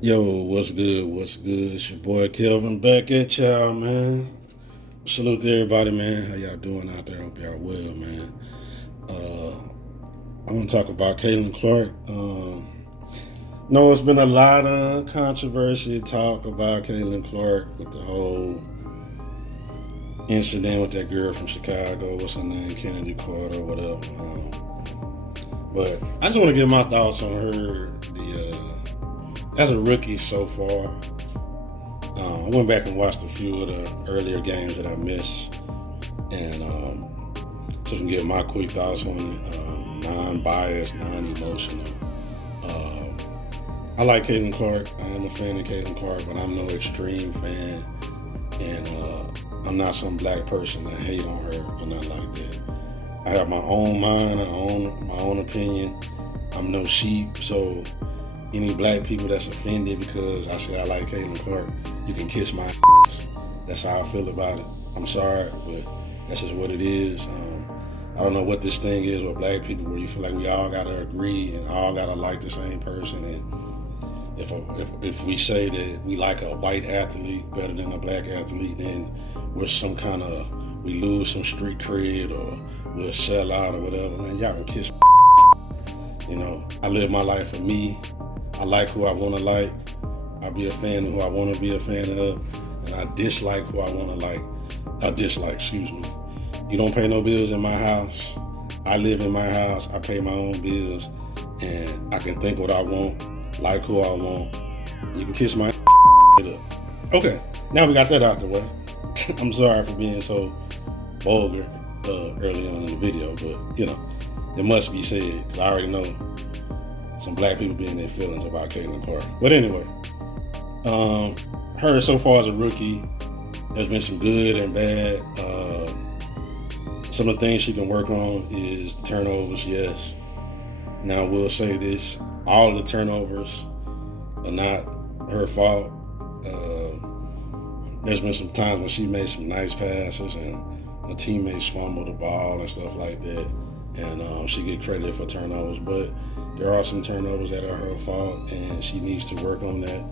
Yo, what's good? What's good? It's your boy Kelvin back at y'all, man. Salute to everybody, man. How y'all doing out there? Hope y'all well, man. Uh, I want to talk about Caitlin Clark. No, it's been a lot of controversy talk about Caitlin Clark with the whole incident with that girl from Chicago. What's her name? Kennedy Carter, whatever. But I just want to get my thoughts on her. As a rookie so far. I went back and watched a few of the earlier games that I missed, and just to get my quick thoughts on it, non-biased, non-emotional. I like Caitlin Clark. I am a fan of Caitlin Clark, but I'm no extreme fan, and I'm not some black person that hate on her or nothing like that. I have my own mind, my own opinion. I'm no sheep, so any black people that's offended because I say I like Caitlin Clark, you can kiss my ass. That's how I feel about it. I'm sorry, but that's just what it is. I don't know what this thing is with black people where you feel like we all gotta agree and all gotta like the same person. And if we say that we like a white athlete better than a black athlete, then we're we lose some street cred or we'll sell out or whatever. Man, y'all can kiss. I live my life for me. I like who I want to like. I be a fan of who I want to be a fan of, and I dislike who I want to like. I dislike, excuse me. You don't pay no bills in my house. I live in my house. I pay my own bills, and I can think what I want, like who I want. You can kiss my up. Okay, now we got that out the way. I'm sorry for being so vulgar early on in the video, but it must be said because I already know some black people being their feelings about Caitlin Clark. But anyway, her so far as a rookie, there's been some good and bad. Some of the things she can work on is the turnovers, yes. Now, we'll say this, all the turnovers are not her fault. There's been some times when she made some nice passes and her teammates fumbled the ball and stuff like that. And she get credit for turnovers, but there are some turnovers that are her fault, and she needs to work on that.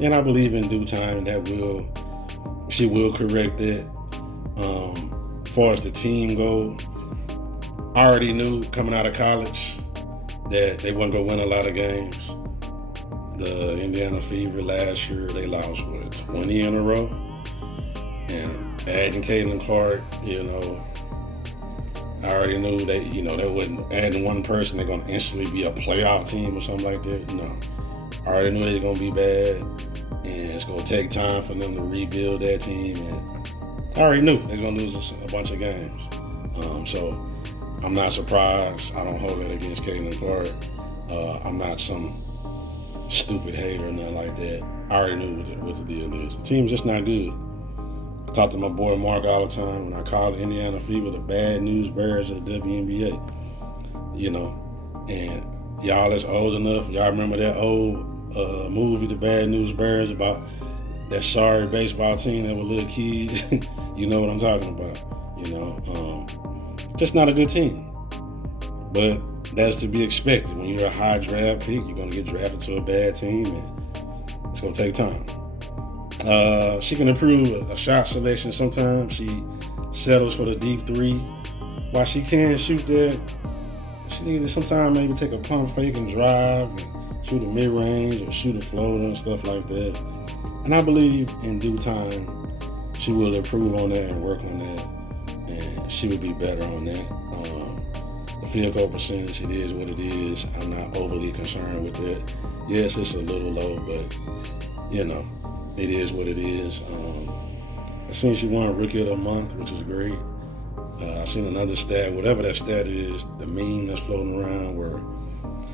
And I believe in due time she will correct that. As far as the team goes, I already knew coming out of college that they wasn't gonna win a lot of games. The Indiana Fever last year, they lost 20 in a row, and adding Caitlin Clark, I already knew they wasn't adding one person, they're going to instantly be a playoff team or something like that. No. I already knew they were going to be bad, and it's going to take time for them to rebuild that team. And I already knew they were going to lose a bunch of games. So I'm not surprised. I don't hold that against Caitlin Clark. I'm not some stupid hater or nothing like that. I already knew what the deal is. The team's just not good. I talk to my boy Mark all the time, and I call the Indiana Fever the bad news bears of the WNBA. And y'all that's old enough, y'all remember that old movie, The Bad News Bears, about that sorry baseball team that were little kids? You know what I'm talking about. Just not a good team. But that's to be expected. When you're a high draft pick, you're going to get drafted to a bad team, and it's going to take time. She can improve a shot selection sometimes. She settles for the deep three. While she can shoot that, she needs to sometimes maybe take a pump fake and drive and shoot a mid-range or shoot a floater and stuff like that. And I believe in due time she will improve on that and work on that, and she will be better on that. The field goal percentage, it is what it is. I'm not overly concerned with that. Yes, it's a little low, but it is what it is. I seen she won Rookie of the Month, which is great. I seen another stat, whatever that stat is, the meme that's floating around where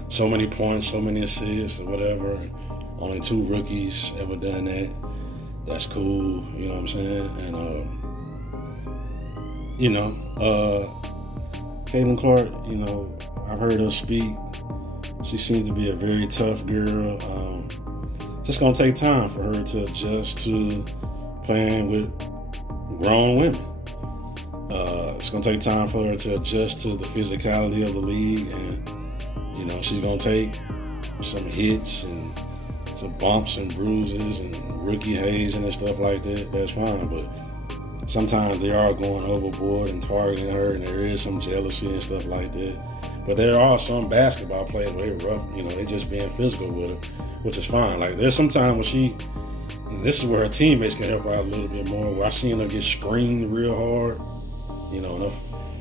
so many points, so many assists or whatever. Only 2 rookies ever done that. That's cool, you know what I'm saying? And, Caitlin Clark, I've heard her speak. She seems to be a very tough girl. Just gonna take time for her to adjust to playing with grown women. It's gonna take time for her to adjust to the physicality of the league, and she's gonna take some hits and some bumps and bruises and rookie hazing and stuff like that, that's fine. But sometimes they are going overboard and targeting her, and there is some jealousy and stuff like that. But there are some basketball players where they're rough, they just being physical with her, which is fine. Like, there's some time when and this is where her teammates can help her out a little bit more, where I seen her get screened real hard. And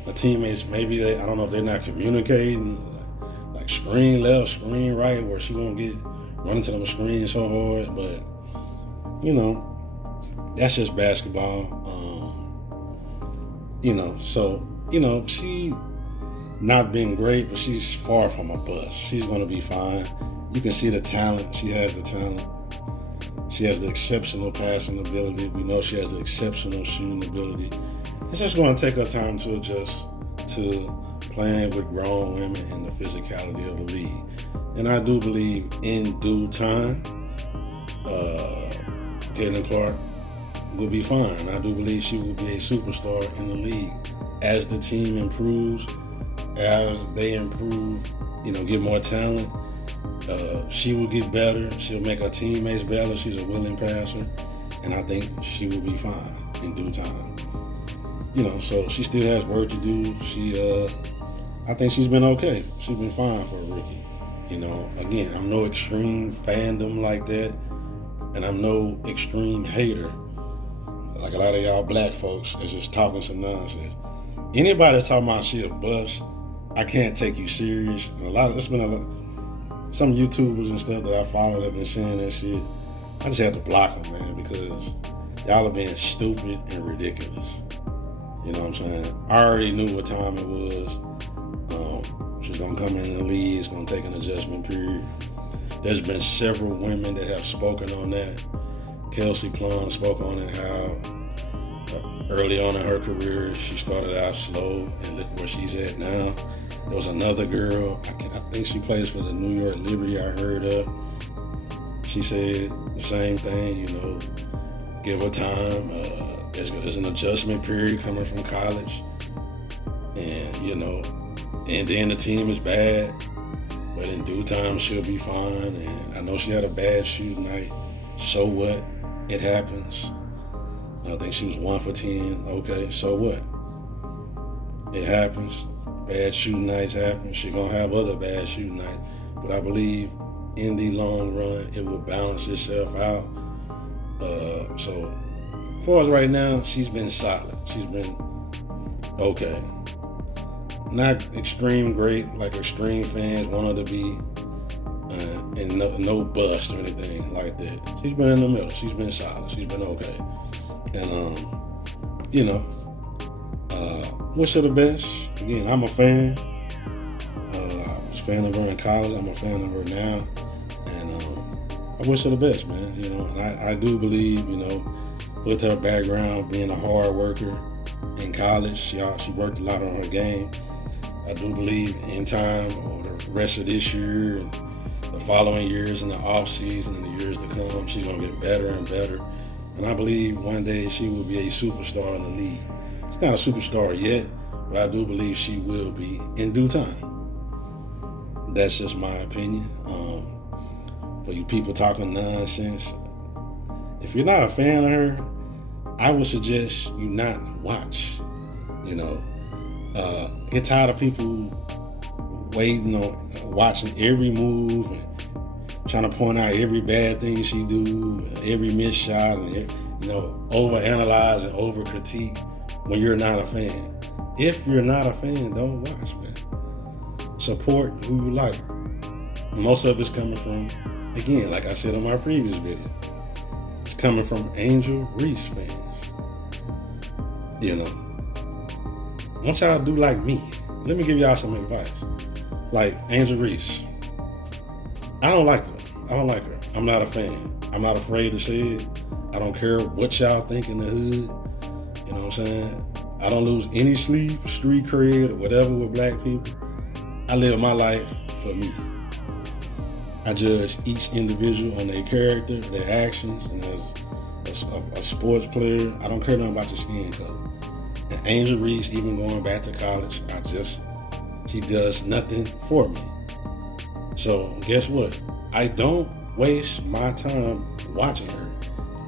the teammates, maybe I don't know if they're not communicating, like screen left, screen right, where she won't get running to them screens so hard. But, that's just basketball. So, she not been great, but she's far from a bust. She's going to be fine. You can see the talent. She has the talent. She has the exceptional passing ability. We know she has the exceptional shooting ability. It's just going to take her time to adjust to playing with grown women and the physicality of the league. And I do believe in due time, Caitlin Clark will be fine. I do believe she will be a superstar in the league as the team improves, as they improve, get more talent. She will get better. She'll make her teammates better. She's a willing passer, and I think she will be fine in due time. So she still has work to do. I think she's been okay. She's been fine for a rookie. Again, I'm no extreme fandom like that, and I'm no extreme hater like a lot of y'all black folks is just talking some nonsense. Anybody that's talking about she a bust, I can't take you serious. And some YouTubers and stuff that I follow have been saying that shit. I just have to block them, man, because y'all are being stupid and ridiculous. You know what I'm saying? I already knew what time it was. She's going to come in the league. It's going to take an adjustment period. There's been several women that have spoken on that. Kelsey Plum spoke on it, how early on in her career, she started out slow, and look where she's at now. There was another girl, I think she plays for the New York Liberty, I heard of. She said the same thing, give her time. There's an adjustment period coming from college. And, and then the team is bad, but in due time she'll be fine. And I know she had a bad shooting night. So what? It happens. I think she was 1 for 10. Okay, so what? It happens. Bad shooting nights happen. She's going to have other bad shooting nights. But I believe in the long run, it will balance itself out. So, as far as right now, she's been solid. She's been okay. Not extreme great, like extreme fans want her to be, and no bust or anything like that. She's been in the middle. She's been solid. She's been okay. And, wish her the best. Again, I'm a fan. I was a fan of her in college. I'm a fan of her now. And I wish her the best, man. And I do believe, with her background, being a hard worker in college, she worked a lot on her game. I do believe in time, or the rest of this year and the following years and the off season and the years to come, she's going to get better and better. And I believe one day she will be a superstar in the league. She's not a superstar yet, but I do believe she will be in due time. That's just my opinion. For you people talking nonsense, if you're not a fan of her, I would suggest you not watch. Get tired of people waiting on watching every move and trying to point out every bad thing she do, every missed shot, and overanalyze and over critique when you're not a fan. If you're not a fan, don't watch, man. Support who you like. Most of it's coming from, again, like I said in my previous video, it's coming from Angel Reese fans. I want y'all to do like me. Let me give y'all some advice. Like Angel Reese. I don't like her. I'm not a fan. I'm not afraid to say it. I don't care what y'all think in the hood. You know what I'm saying? I don't lose any sleep, street cred, or whatever with black people. I live my life for me. I judge each individual on their character, their actions, and as a sports player, I don't care nothing about your skin color. And Angel Reese, even going back to college, she does nothing for me. So guess what? I don't waste my time watching her.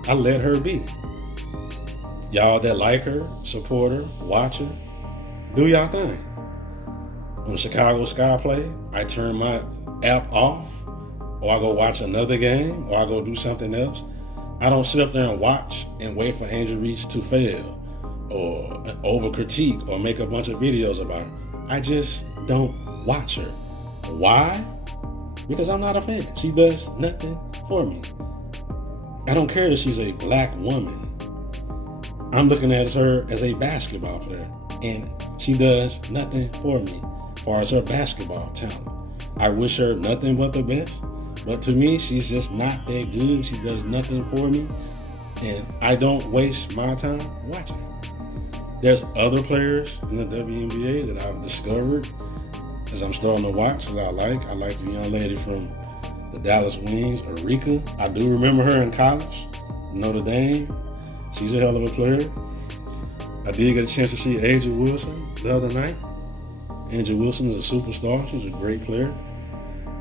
I let her be. Y'all that like her, support her, watch her, do y'all thing. When Chicago Sky play, I turn my app off, or I go watch another game, or I go do something else. I don't sit up there and watch and wait for Angel Reese to fail, or over critique, or make a bunch of videos about her. I just don't watch her. Why? Because I'm not a fan. She does nothing for me. I don't care that she's a black woman. I'm looking at her as a basketball player, and she does nothing for me as far as her basketball talent. I wish her nothing but the best, but to me, she's just not that good. She does nothing for me, and I don't waste my time watching. There's other players in the WNBA that I've discovered as I'm starting to watch that I like. I like the young lady from the Dallas Wings, Arika. I do remember her in college, Notre Dame. She's a hell of a player. I did get a chance to see Angel Wilson the other night. Angel Wilson is a superstar. She's a great player.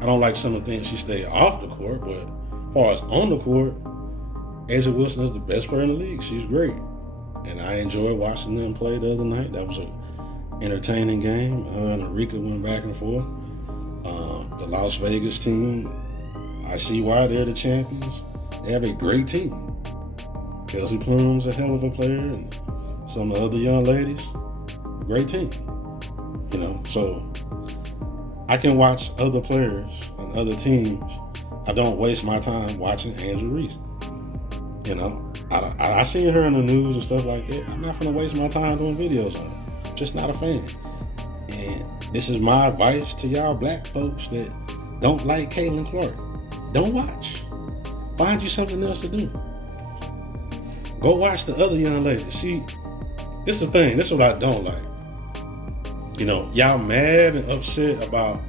I don't like some of the things she stayed off the court, but as far as on the court, Angel Wilson is the best player in the league. She's great. And I enjoyed watching them play the other night. That was an entertaining game. Her and Arika went back and forth. The Las Vegas team, I see why they're the champions. They have a great team. Kelsey Plum's a hell of a player, and some of the other young ladies, great team. You know, so I can watch other players and other teams. I don't waste my time watching Angel Reese. You know, I seen her in the news and stuff like that. I'm not gonna waste my time doing videos on her. Just not a fan. And this is my advice to y'all black folks that don't like Caitlin Clark. Don't watch. Find you something else to do. Go watch the other young ladies. See, this is the thing. This is what I don't like. You know, y'all mad and upset about,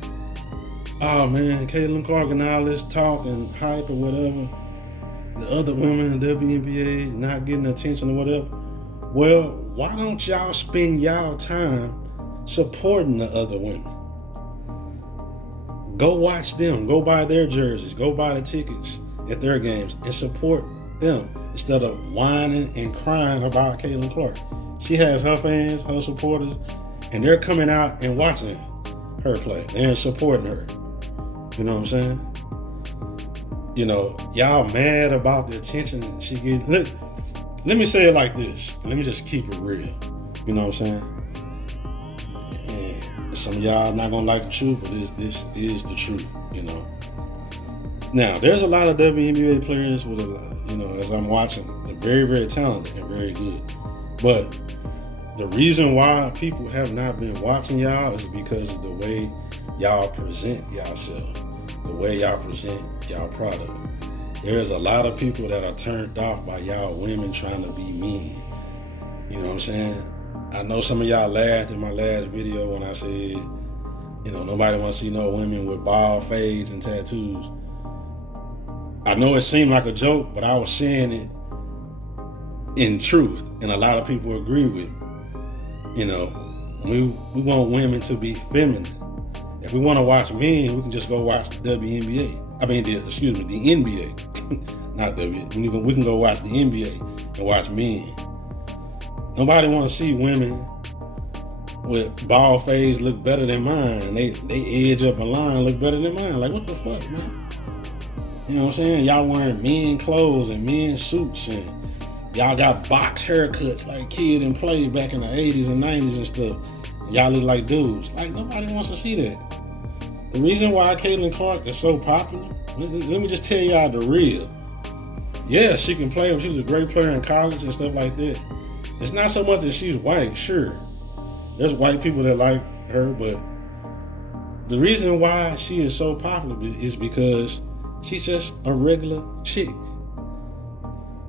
oh man, Caitlin Clark and all this talk and hype or whatever. The other women in the WNBA not getting attention or whatever. Well, why don't y'all spend y'all time supporting the other women? Go watch them. Go buy their jerseys. Go buy the tickets at their games and support them instead of whining and crying about Caitlin Clark. She has her fans, her supporters, and they're coming out and watching her play. They're supporting her. You know what I'm saying? You know, y'all mad about the attention she gets. Let me say it like this. Let me just keep it real. You know what I'm saying? And some of y'all not gonna like the truth, but this is the truth. You know. Now, there's a lot of WNBA players with as I'm watching, they're very, very talented and very good. But the reason why people have not been watching y'all is because of the way y'all present yourself, the way y'all present y'all product. There's a lot of people that are turned off by y'all women trying to be mean. You know what I'm saying? I know some of y'all laughed in my last video when I said, nobody wants to see no women with bald fades and tattoos. I know it seemed like a joke, but I was saying it in truth, and a lot of people agree with me. We want women to be feminine. If we want to watch men, we can just go watch the WNBA. the NBA. Not WNBA. We can go watch the NBA and watch men. Nobody want to see women with bald fades look better than mine. They edge up a line look better than mine. Like, what the fuck, man? You know what I'm saying? Y'all wearing men clothes and men suits, and y'all got box haircuts like Kid and Play back in the 80s and 90s and stuff. Y'all look like dudes. Like, nobody wants to see that. The reason why Caitlin Clark is so popular, let me just tell y'all the real. Yeah, she can play. She was a great player in college and stuff like that. It's not so much that she's white, sure. There's white people that like her, but the reason why she is so popular is because she's just a regular chick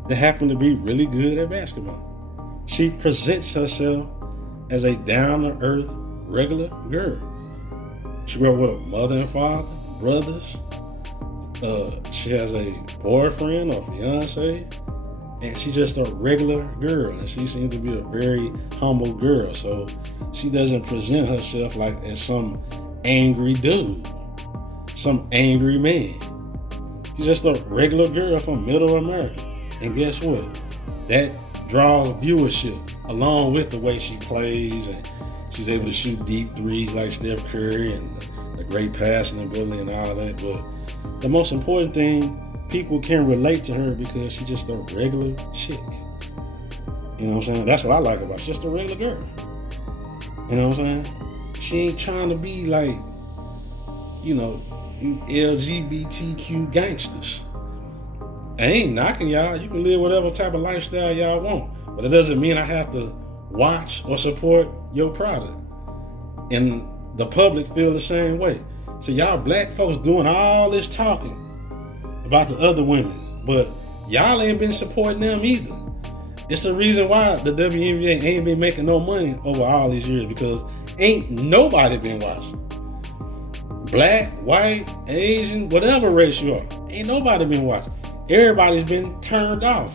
that happened to be really good at basketball. She presents herself as a down-to-earth, regular girl. She grew up with a mother and father, brothers. She has a boyfriend or fiance, and she's just a regular girl. And she seems to be a very humble girl. So she doesn't present herself like as some angry dude, some angry man. She's just a regular girl from Middle America. And guess what? That draws viewership along with the way she plays, and she's able to shoot deep threes like Steph Curry, and the great passing ability and all of that. But the most important thing, people can relate to her because she's just a regular chick. You know what I'm saying? That's what I like about her. She's just a regular girl. You know what I'm saying? She ain't trying to be like, you know, you LGBTQ gangsters. I ain't knocking y'all. You can live whatever type of lifestyle y'all want. But it doesn't mean I have to watch or support your product. And the public feel the same way. So y'all black folks doing all this talking about the other women, but y'all ain't been supporting them either. It's the reason why the WNBA ain't been making no money over all these years, because ain't nobody been watching. Black, white, Asian, whatever race you are, ain't nobody been watching. Everybody's been turned off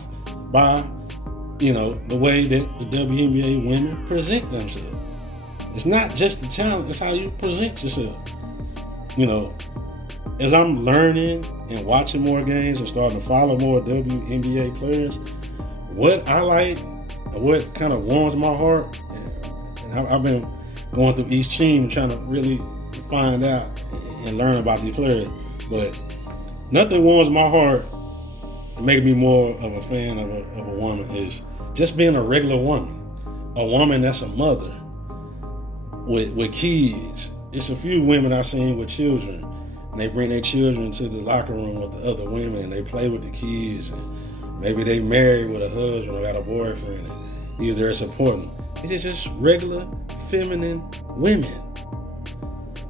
by, you know, the way that the WNBA women present themselves. It's not just the talent, it's how you present yourself. You know, as I'm learning and watching more games and starting to follow more WNBA players, what I like, what kind of warms my heart, and I've been going through each team trying to really find out and learn about these players, but nothing warms my heart to make me more of a fan of a woman is just being a regular woman, a woman that's a mother with kids. It's a few women I've seen with children, and they bring their children to the locker room with the other women, and they play with the kids, and maybe they married with a husband or got a boyfriend, and he's there supporting. It's just regular feminine women.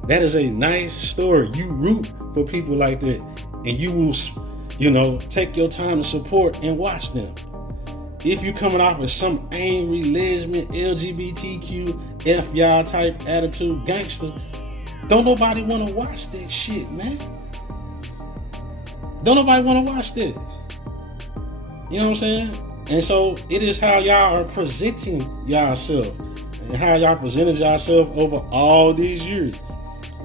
That is a nice story. You root for people like that, and you will, you know, take your time to support and watch them. If you coming off as some angry lesbian, LGBTQ, F y'all type attitude gangster, don't nobody want to watch that shit, man. Don't nobody want to watch that. You know what I'm saying? And so it is how y'all are presenting yourself and how y'all presented yourself over all these years.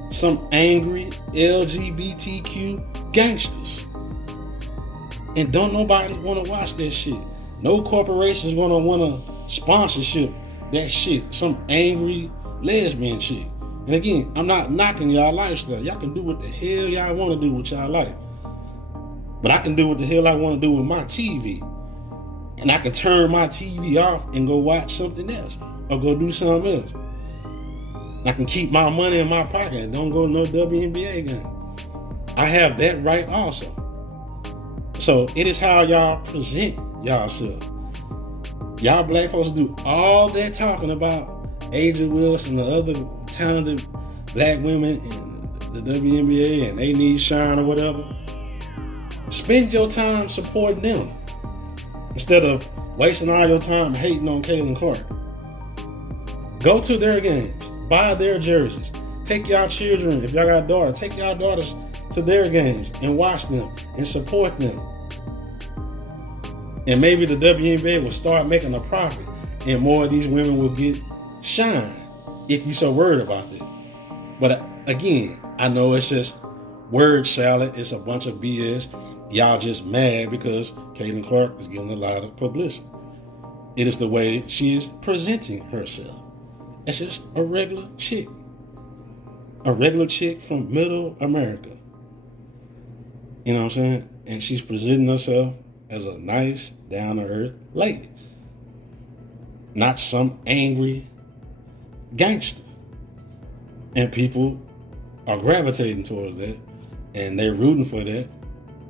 Some angry LGBTQ gangsters. And don't nobody want to watch that shit. No corporation's gonna want to sponsorship that shit. Some angry lesbian chick. And again, I'm not knocking y'all lifestyle. Y'all can do what the hell y'all want to do with y'all life. But I can do what the hell I want to do with my TV. And I can turn my TV off and go watch something else. Or go do something else. I can keep my money in my pocket and don't go to no WNBA game. I have that right also. So it is how y'all present yourself. Y'all black folks do all that talking about A'ja Wilson and the other talented black women in the WNBA, and they need shine or whatever. Spend your time supporting them instead of wasting all your time hating on Caitlin Clark. Go to their games, buy their jerseys, take y'all children, if y'all got daughters, take y'all daughters to their games and watch them and support them. And maybe the WNBA will start making a profit and more of these women will get shine if you're so worried about it. But again, I know it's just word salad. It's a bunch of BS. Y'all just mad because Caitlin Clark is getting a lot of publicity. It is the way she is presenting herself. It's just a regular chick. A regular chick from Middle America. You know what I'm saying? And she's presenting herself as a nice, down-to-earth lady. Not some angry gangster. And people are gravitating towards that. And they're rooting for that.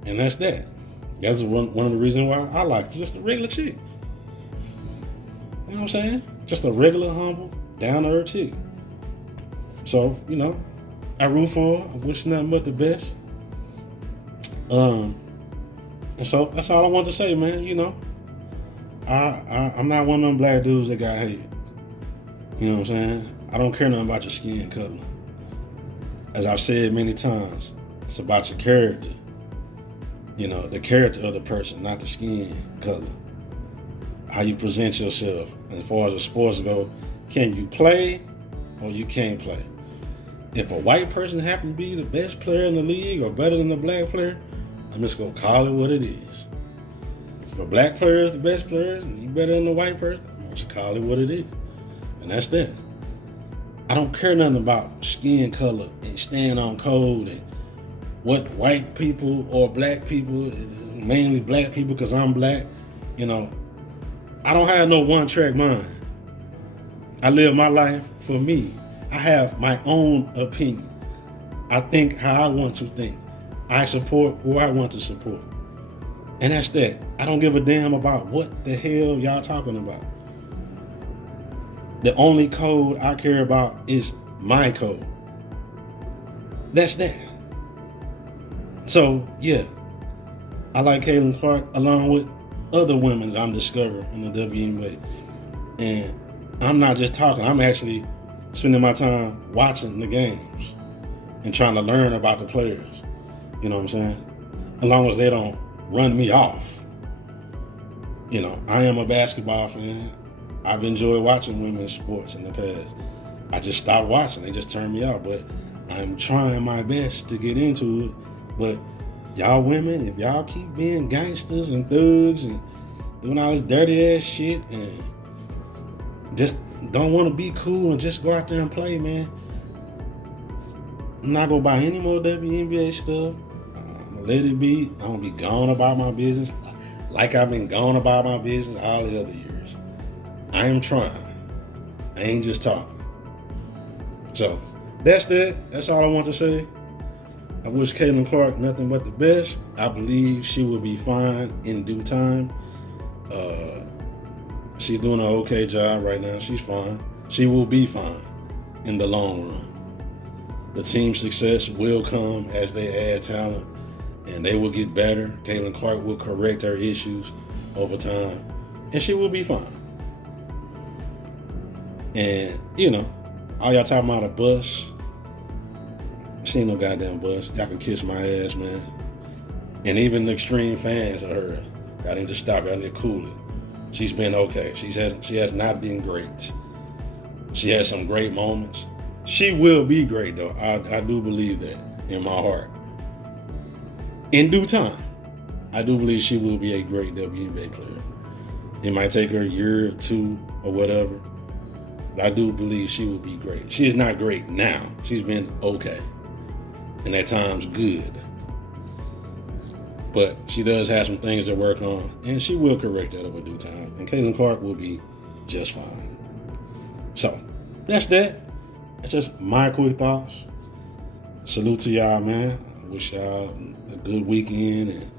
And that's that. That's one of the reasons why I like it. Just a regular chick. You know what I'm saying? Just a regular, humble, down-to-earth chick. So, you know, I root for her. I wish nothing but the best. And so that's all I want to say, man. You know, I'm not one of them black dudes that got hate. You know what I'm saying? I don't care nothing about your skin color. As I've said many times, it's about your character. You know, the character of the person, not the skin color. How you present yourself. And as far as the sports go, can you play or you can't play? If a white person happens to be the best player in the league or better than the black player, I'm just gonna call it what it is. If a black player is the best player, and you better than a white person, I'm just call it what it is. And that's that. I don't care nothing about skin color and staying on code and what white people or black people, mainly black people because I'm black, you know, I don't have no one-track mind. I live my life for me. I have my own opinion. I think how I want to think. I support who I want to support. And that's that. I don't give a damn about what the hell y'all talking about. The only code I care about is my code. That's that. So, yeah, I like Caitlin Clark along with other women that I'm discovering in the WNBA. And I'm not just talking, I'm actually spending my time watching the games and trying to learn about the players. You know what I'm saying? As long as they don't run me off. You know, I am a basketball fan. I've enjoyed watching women's sports in the past. I just stopped watching. They just turned me out. But I'm trying my best to get into it. But y'all women, if y'all keep being gangsters and thugs and doing all this dirty ass shit and just don't want to be cool and just go out there and play, man, I'm not gonna buy any more WNBA stuff. I'm gonna let it be. I'm gonna be gone about my business like I've been gone about my business all the other years. I am trying. I ain't just talking. So that's that. That's all I want to say. I wish Caitlin Clark nothing but the best. I believe she will be fine in due time. She's doing an okay job right now. She's fine. She will be fine in the long run. The team's success will come as they add talent, and they will get better. Caitlin Clark will correct her issues over time, and she will be fine. And, you know, all y'all talking about a bus, she ain't no goddamn bus. Y'all can kiss my ass, man. And even the extreme fans of her, y'all need to stop. Y'all need to cool it. She's been okay. She has not been great. She has some great moments. She will be great, though. I do believe that in my heart. In due time, I do believe she will be a great WNBA player. It might take her a year or two or whatever, but I do believe she will be great. She is not great now. She's been okay. And at times good. But she does have some things to work on, and she will correct that over due time. And Caitlin Clark will be just fine. So, that's that. That's just my quick thoughts. Salute to y'all, man. I wish y'all a good weekend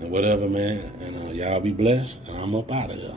and whatever, man. And y'all be blessed. And I'm up out of here.